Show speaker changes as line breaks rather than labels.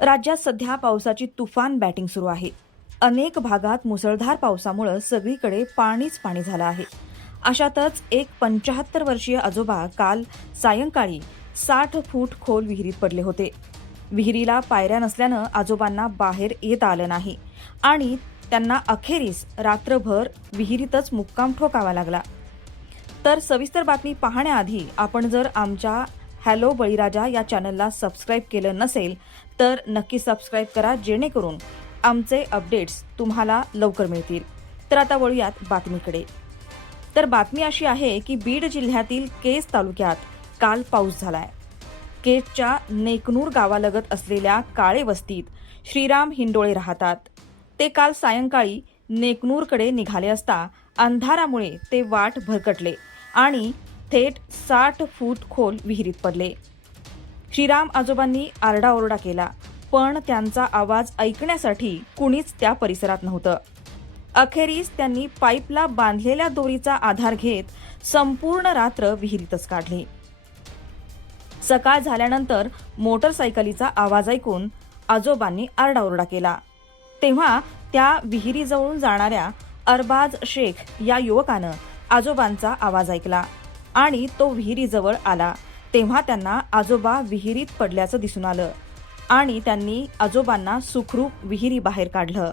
राज्यात सध्या पावसाची तुफान बॅटिंग सुरू आहे. अनेक भागात मुसळधार पावसामुळं सगळीकडे पाणीच पाणी झालं आहे. अशातच एक पंचाहत्तर वर्षीय आजोबा काल सायंकाळी साठ फूट खोल विहिरीत पडले होते. विहिरीला पायऱ्या नसल्यानं आजोबांना बाहेर येता आलं नाही आणि त्यांना अखेरीस रात्रभर विहिरीतच मुक्काम ठोकावा लागला. तर सविस्तर बातमी पाहण्याआधी आपण जर आमच्या हॅलो बळीराजा या चॅनलला सबस्क्राईब केलं नसेल तर नक्की सबस्क्राईब करा जेणेकरून आमचे अपडेट्स तुम्हाला लवकर मिळतील. तर आता वळूयात बातमीकडे. तर बातमी अशी आहे की बीड जिल्ह्यातील केज तालुक्यात काल पाऊस झालाय. केजच्या नेकनूर गावालगत असलेल्या काळे वस्तीत श्रीराम हिंडोळे राहतात. ते काल सायंकाळी नेकनूरकडे निघाले असता अंधारामुळे ते वाट भरकटले आणि थेट साठ फूट खोल विहिरीत पडले. श्रीराम आजोबांनी आरडाओरडा केला पण त्यांचा आवाज ऐकण्यासाठी कुणीच त्या परिसरात नव्हतं. अखेरीस त्यांनी पाईपला बांधलेल्या दोरीचा आधार घेत संपूर्ण रात्र विहिरीतच काढली. सकाळ झाल्यानंतर मोटरसायकलीचा आवाज ऐकून आजोबांनी आरडाओरडा केला. तेव्हा त्या विहिरीजवळून जाणाऱ्या अरबाज शेख या युवकानं आजोबांचा आवाज ऐकला. आणि तो विहिरीजवळ आला. तेव्हा त्यांना आजोबा विहिरीत पडल्याचं दिसून आलं आणि त्यांनी आजोबांना सुखरूप विहिरी बाहेर काढलं.